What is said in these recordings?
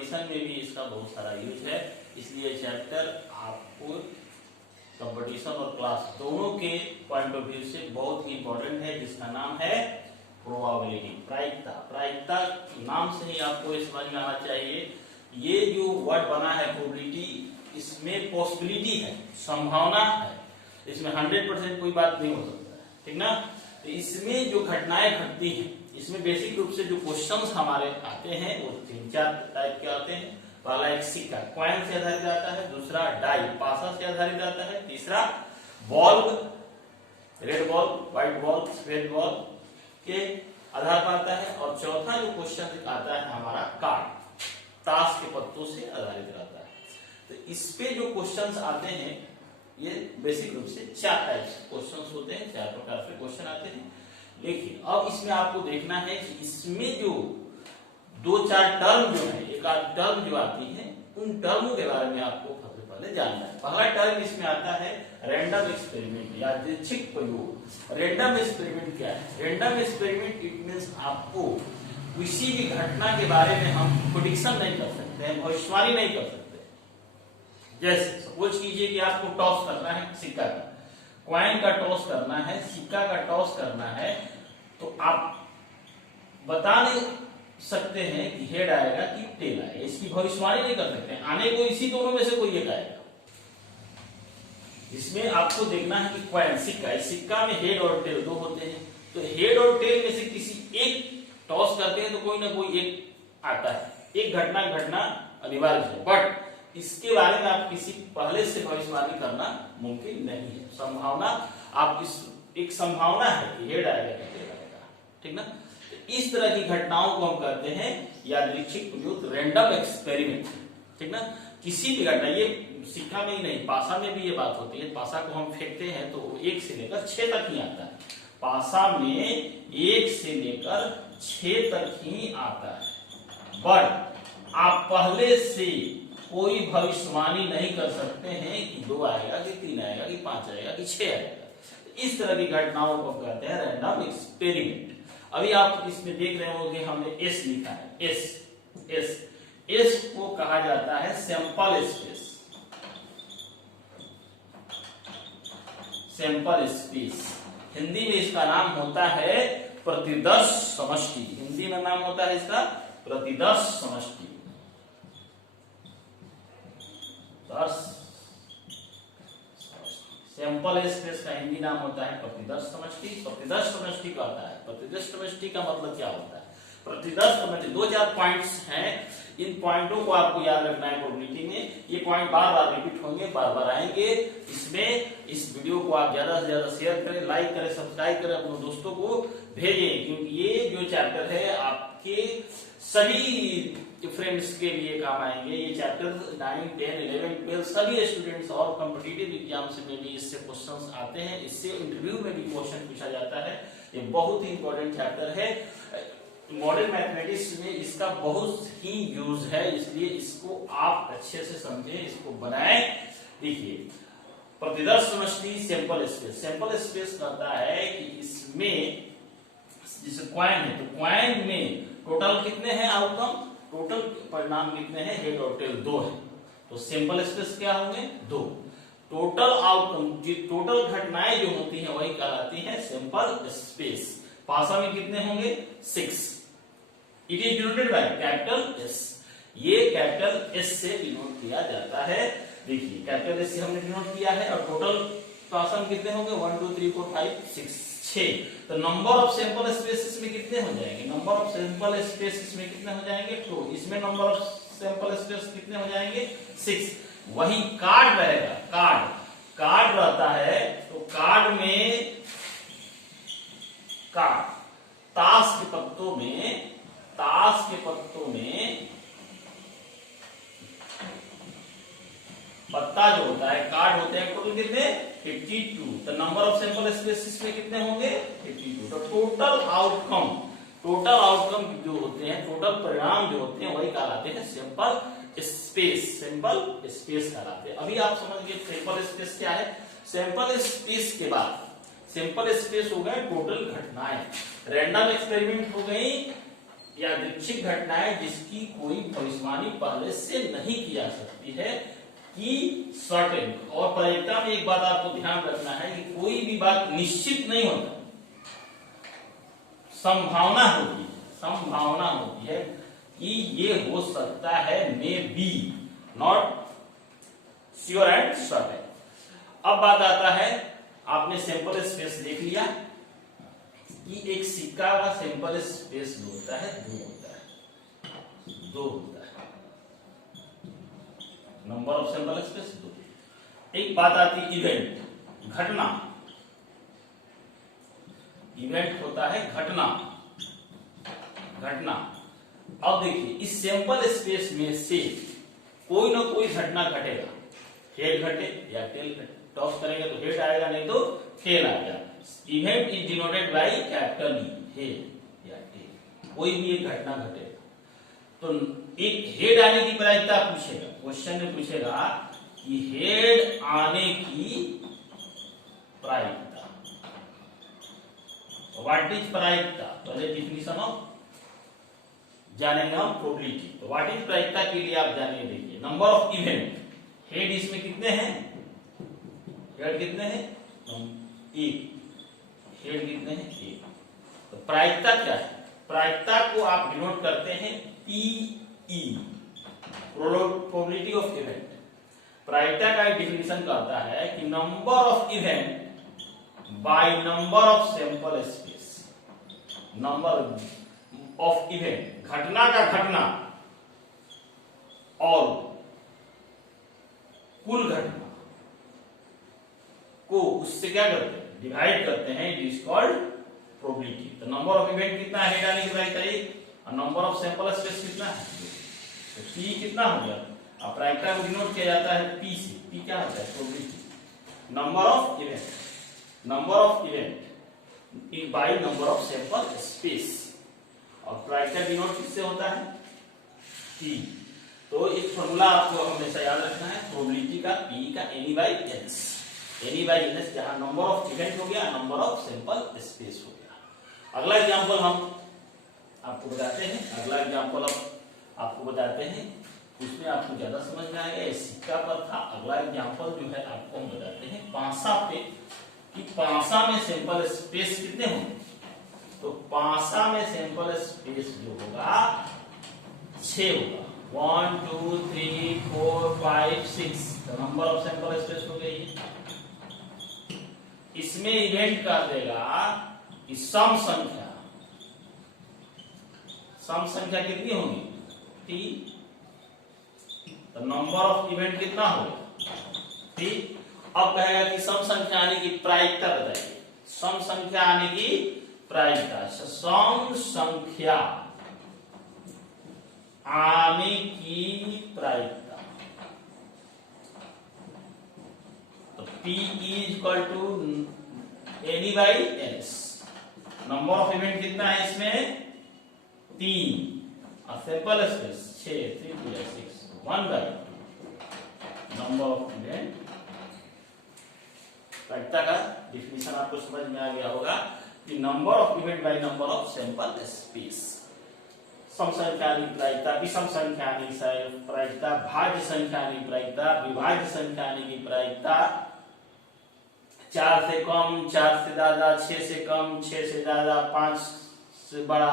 Competition में भी इसका बहुत सारा यूज है, इसलिए चैप्टर आपको कंपटीशन और क्लास दोनों के पॉइंट ऑफ व्यू से बहुत ही इंपॉर्टेंट है, जिसका नाम है प्रोबेबिलिटी, प्रायिकता। प्रायिकता नाम से ही आपको ये समझ में आना चाहिए, ये जो वर्ड बना है प्रोबेबिलिटी, इसमें पॉसिबिलिटी है, संभावना है, इसमें 100% कोई बात नहीं हो सकता है, ठीक ना। तो इसमें जो घटनाएं घटती हैं, इसमें बेसिक रूप से जो क्वेश्चंस हमारे आते हैं वो 3-4 टाइप के आते हैं। पहला एक सिक्का, कॉइन से आधारित आता है, दूसरा डाई, पासा से आधारित आता है, तीसरा ball, red ball, white ball, सफेद बॉल के आधार पर आता है, और चौथा जो क्वेश्चन आता है हमारा कार्ड, ताश के पत्तों से आधारित रहता है। तो इस पे जो क्वेश्चंस आते हैं ये बेसिक रूप से 4 टाइप के क्वेश्चंस होते हैं, 4 प्रकार के क्वेश्चन आते हैं। लेकिन अब इसमें आपको देखना है कि इसमें जो 2-4 टर्म जो है, एक आध टर्म जो आती है, उन टर्मों के बारे में आपको सबसे पहले जानना है। पहला टर्म इसमें आता है रैंडम एक्सपेरिमेंट या यादृच्छिक प्रयोग। रैंडम एक्सपेरिमेंट क्या है? रैंडम एक्सपेरिमेंट इट मींस आपको किसी भी घटना के बारे में हम प्रेडिक्शन नहीं कर सकते हैं, भविष्यवाणी नहीं कर सकते। जैसे सपोज कीजिए कि आपको टॉस करना है सिक्का का, कॉइन का टॉस करना है, सिक्का का टॉस करना है, तो आप बता नहीं सकते हैं कि हेड आएगा कि टेल आएगा, इसकी भविष्यवाणी नहीं कर सकते हैं, आने को इसी दोनों में से कोई एक आएगा। इसमें आपको देखना है कि कॉइन, सिक्का, इस सिक्का में हेड और टेल 2 होते हैं, तो हेड और टेल में से किसी एक टॉस करते हैं तो कोई ना कोई एक आता है, एक घटना घटना अनिवार्य है, बट इसके बारे में आप किसी पहले से भविष्यवाणी करना मुमकिन नहीं है। संभावना, आप इस एक संभावना है कि हेड आएगा कि टेल आएगा, ठीक ना। तो इस तरह की घटनाओं को हम कहते हैं यादृच्छिक प्रयोग, रैंडम एक्सपेरिमेंट, ठीक ना। किसी भी घटना, ये सिक्का में ही नहीं, पासा में भी ये बात होती है। पासा को हम फेंकते हैं तो 1 से लेकर 6 तक ही आता है, पासा में 1 से लेकर 6 तक ही आता है, बट आप पहले से कोई भविष्यवाणी नहीं कर सकते हैं कि 2 आएगा कि 3 आएगा कि 5 आएगा कि 6 आएगा। इस तरह की घटनाओं को कहते हैं रैंडम एक्सपेरिमेंट। अभी आप इसमें देख रहे होंगे हमने एस लिखा है, एस को कहा जाता है sample space, sample space. Hindi में इसका नाम होता है प्रतिदर्श समष्टि, हिंदी में नाम होता है इसका प्रतिदर्श समष्टि। सैंपल स्पेस का हिंदी नाम होता है प्रतिदर्श समष्टि। प्रतिदर्श समष्टि का आता है, प्रतिदर्श समष्टि का मतलब क्या होता है? प्रतिदर्श समष्टि 2-4 पॉइंट्स हैं, इन पॉइंटों को आपको याद रखना है प्रोबेबिलिटी में। ये पॉइंट बार बार रिपीट होंगे, बार बार आएंगे। इसमें इस वीडियो को आप ज्यादा से ज्यादा शेयर करें, लाइक करें, सब्सक्राइब करें, अपने दोस्तों को भेजें, क्योंकि ये जो चैप्टर है आपके सभी फ्रेंड्स के लिए काम आएंगे। ये चैप्टर 9, 10, 11, 12 सभी स्टूडेंट्स और कॉम्पिटिटिव एग्जाम्स में भी इससे क्वेश्चंस आते हैं, इससे इंटरव्यू में भी क्वेश्चन पूछा जाता है। ये बहुत ही इंपॉर्टेंट चैप्टर है, मॉडर्न मैथमेटिक्स में इसका बहुत ही यूज है, इसलिए इसको आप अच्छे से समझें, इसको बनाएं। देखिए प्रतिदर्श समष्टि सैंपल स्पेस, सैंपल स्पेस कहता है कि इसमें जैसे कॉइन है तो कॉइन में टोटल कितने हैं आउटकम, टोटल परिणाम कितने हैं, हेड और टेल 2 है, तो सैंपल स्पेस क्या होंगे 2। टोटल आउटकम, टोटल घटनाएं जो होती हैं वही कहलाती हैं सैंपल स्पेस। पासा में कितने होंगे 6, it is denoted by capital S, ये कैपिटल एस से डिनोट किया जाता है। देखिए कैपिटल एस से हमने डिनोट किया है, और टोटल पासा में कितने होंगे 1 2 3 4 5 6 6। तो नंबर ऑफ सैंपल स्पेसेस में कितने हो जाएंगे, नंबर ऑफ सैंपल स्पेसेस में कितने हो जाएंगे 2, इसमें नंबर ऑफ सैंपल स्पेस कितने हो जाएंगे 6। वही कार्ड रहेगा, कार्ड रहता है, तो कार्ड में ताश के पत्तों में पत्ता जो होता है, कार्ड होते हैं टोटल कितने 52, तो नंबर ऑफ सैंपल स्पेसिस में कितने होंगे 52। तो टोटल आउटकम जो होते हैं, टोटल परिणाम जो होते हैं वही कहलाते हैं सैंपल स्पेस कहलाते हैं। अभी आप समझ गए सैंपल स्पेस क्या है। सैंपल स्पेस के बाद सैंपल स्पेस हो गए टोटल घटनाएं, रैंडम एक्सपेरिमेंट हो गई यादृच्छिक घटना है जिसकी कोई भविष्यवाणी पहले से नहीं की जा सकती है कि सर्टेन। और प्रायिकता में एक बात आपको ध्यान रखना है कि कोई भी बात निश्चित नहीं होता, संभावना होती है कि ये हो सकता है, may be, not sure and certain. अब बात आता है, आपने सैंपल स्पेस देख लिया कि एक सिक्का का सैंपल स्पेस होता है, दो होता है, नंबर ऑफ सैंपल स्पेस 2। एक बात आती है इवेंट, घटना। इवेंट होता है घटना। अब देखिए इस सैंपल स्पेस में से कोई ना कोई घटना घटेगा, हेड घटे या टेल घटे। टॉस करेंगे तो हेड आएगा, नहीं तो टेल आएगा। Event is denoted by capital E, head या टेल, कोई भी एक घटना घटेगा। तो एक हेड आने की प्रायिकता पूछेगा, क्वेश्चन में पूछेगा कि हेड आने की प्रायिकता, व्हाट इज प्रायिकता, पहले डिफिनेशन ऑफ जानेंगे हम प्रोबेबिलिटी। तो व्हाट इज प्रायिकता के लिए आप जानिए, देखिए नंबर ऑफ इवेंट, हेड इसमें कितने हैं, हेड कितने हैं, एक, हेड कितने हैं, एक। तो प्रायिकता क्या है, प्रायिकता को आप डिनोट करते हैं PE, प्रोबेबिलिटी ऑफ इवेंट। प्रायिकता का डिफिनेशन कहता है कि number of event by number of sample space. Number of event, घटना का घटना और कुल घटना को उससे क्या करते हैं, डिवाइड करते हैं, इट इज कॉल्ड प्रोबेबिलिटी। तो नंबर ऑफ इवेंट कितना है, हेड आने की प्रायिकता एक, और नंबर ऑफ सैंपल स्पेस कितना है, तो P कितना हो गया। अब प्रायिकता को डिनोट किया जाता है P से। P क्या होता है, probability. Number of event by number of sample space, और प्रायिकता डिनोट किससे होता है, P। तो एक फॉर्मूला आपको हमेशा याद रखना है प्रोबेबिलिटी का, P का एनी बाई एन, जहां नंबर ऑफ इवेंट हो गया, नंबर ऑफ सैंपल स्पेस हो गया। अगला एग्जांपल हम आपको बताते हैं, उसमें आपको ज्यादा समझ में आएगा। ये सिक्का पर था। अगला एग्जांपल जो है आपको हम बताते हैं पांसा पे, कि पांसा में सैंपल स्पेस कितने होंगे। तो पांसा में सैंपल स्पेस जो होगा 6 होगा, 1 2 3 4 5 6, तो नंबर ऑफ सैंपल स्पेस हो गई। इसमें इवेंट कर देगा कि सम संख्या कितनी होगी, 3। तो नंबर ऑफ इवेंट कितना होगा, 3। अब कहेगा कि सम संख्या आने की प्रायिकता बताइए, सम संख्या आने की प्रायिकता, सम संख्या आने की प्रायिकता। तो P is equal to any by s। Number of event कितना है इसमें, 3, और sample space 6, 3 2 6, 1 by 2। Number of event, प्रायिकता का डिफिनेशन आपको समझ में आ गया होगा कि number of event by number of sample space. सम संख्या की प्रायिकता, विषम संख्या की प्रायिकता, भाज्य संख्या की प्रायिकता, विभाज्य संख्या की प्रायिकता, 4 से कम, 4 से ज्यादा, 6 से कम, 6 से ज्यादा, 5 से बड़ा,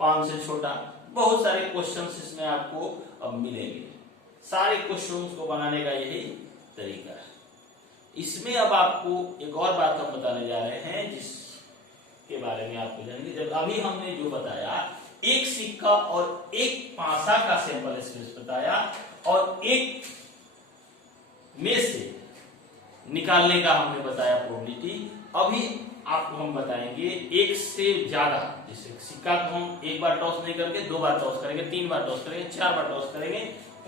5 से छोटा। बहुत सारे क्वेश्चंस इसमें आपको अब मिलेंगे। सारे क्वेश्चंस को बनाने का यही तरीका है। इसमें अब आपको एक और बात हम बताने जा रहे हैं जिसके बारे में आपको जानेंगे। जब अभी हमने जो बताया, एक सिक्का और एक पांसा का सैंपल स्पेस बताया, और एक में से निकालने का हमने बताया प्रोबेबिलिटी। अभी आपको हम बताएंगे एक से ज्यादा, जैसे सिक्का को हम एक बार टॉस नहीं करके 2 बार टॉस करेंगे, 3 बार टॉस करेंगे, 4 बार टॉस करेंगे।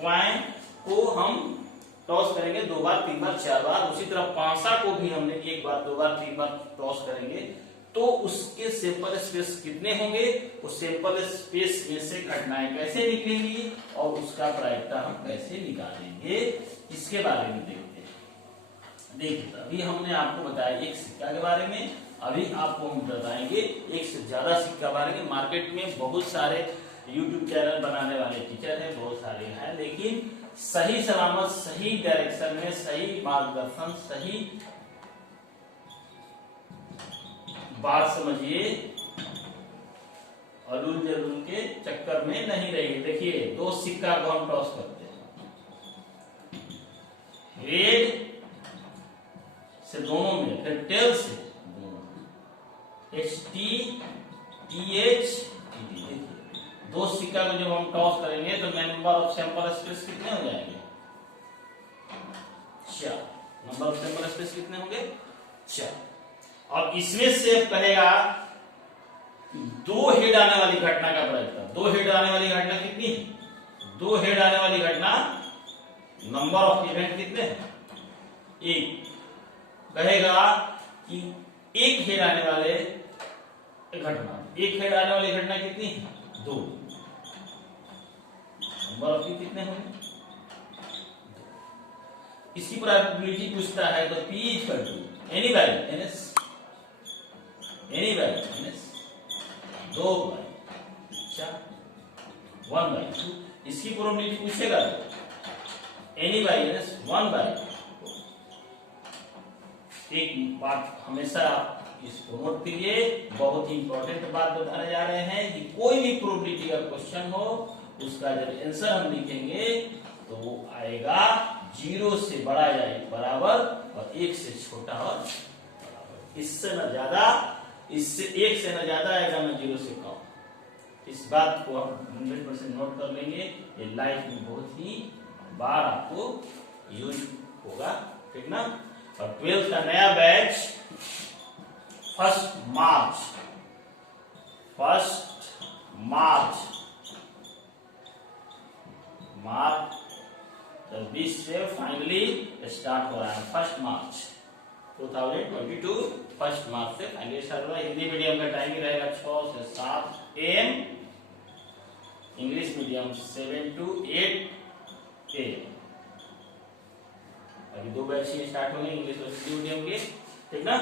कॉइन को हम टॉस करेंगे 2 बार, 3 बार, 4 बार। उसी तरह पांसा को भी हमने 1 बार, 2 बार, 3 बार टॉस करेंगे। तो उसके सैंपल स्पेस कितने होंगे, उस सैंपल स्पेस में से घटनाएं कैसे निकलेंगी और उसका प्रायिकता हम कैसे निकालेंगे, इसके बारे में देखते हैं। देखिए अभी हमने आपको बताया एक सिक्का के बारे में, अभी आपको हम बताएंगे एक से ज्यादा सिक्का बारे में। मार्केट में बहुत सारे यूट्यूब चैनल बनाने वाले टीचर हैं, बहुत सारे हैं, लेकिन सही सलामत, सही डायरेक्शन में, सही मार्गदर्शन, सही बात समझिए और उलझ के चक्कर में नहीं रहिए। देखिए, दो सिक्का को हम टॉस करते हैं, हेड से दोनों में, फिर टेल से दोनों में, HT, TH, दो सिक्का को जब हम टॉस करेंगे तो नंबर ऑफ सैंपल स्पेस कितने हो जाएंगे? 4। नंबर ऑफ सैंपल स्पेस कितने होंगे? 4। और इसमें से कहेगा दो हेड आने वाली घटना का पता चलता। दो हेड आने वाली घटना कितनी है? दो हेड आने वाली घटना, नंबर ऑफ इवेंट कितने हैं? 1। कहेगा कि एक हेड आने वाले घटना, एक हेड आने वाली घटना कितनी है? 2। नंबर ऑफ कितने होंगे? इसकी प्रोबेबिलिटी पूछता है तो P equal to NE by NS, NE by NS 2/4, 1/2। इसकी प्रोबेबिलिटी पूछेगा एनी बाई NS 1/4। एक बात हमेशा इसको नोट करिए, बहुत ही इंपॉर्टेंट बात बताने जा रहे हैं कि कोई भी प्रोबेबिलिटी का क्वेश्चन हो, उसका जब आंसर हम लिखेंगे तो वो आएगा 0 से बड़ा या बराबर और 1 से छोटा और बराबर। इससे न ज्यादा, इससे 1 से न ज्यादा आएगा, न 0 से कम। इस बात को हम 100% नोट कर लेंगे, ये लाइफ में बहुत ही बार आपको यूज होगा, ठीक ना। और 12th का नया बैच 1 मार्च 20 से फाइनली स्टार्ट हो रहा है। 1 मार्च 2022 1 मार्च से फाइनली स्टार्ट हो रहा है। हिंदी मीडियम का टाइमिंग रहेगा 6 से 7 AM, English medium 7 to 8 AM। अभी 2 बैच ही स्टार्ट होंगे इंग्लिश और हिंदी मीडियम के, ठीक ना।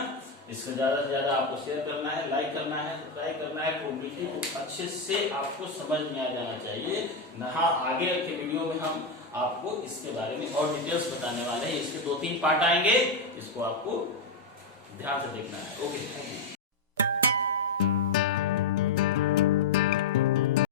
इसको ज्यादा से ज्यादा आपको शेयर करना है, लाइक करना है, सब्सक्राइब करना है। प्रोबेबिलिटी को अच्छे से आपको समझ में आ जाना चाहिए। हाँ, आगे के वीडियो में हम आपको इसके बारे में और डिटेल्स बताने वाले हैं। इसके 2-3 पार्ट आएंगे, इसको आपको ध्यान से देखना है। Okay, thank you.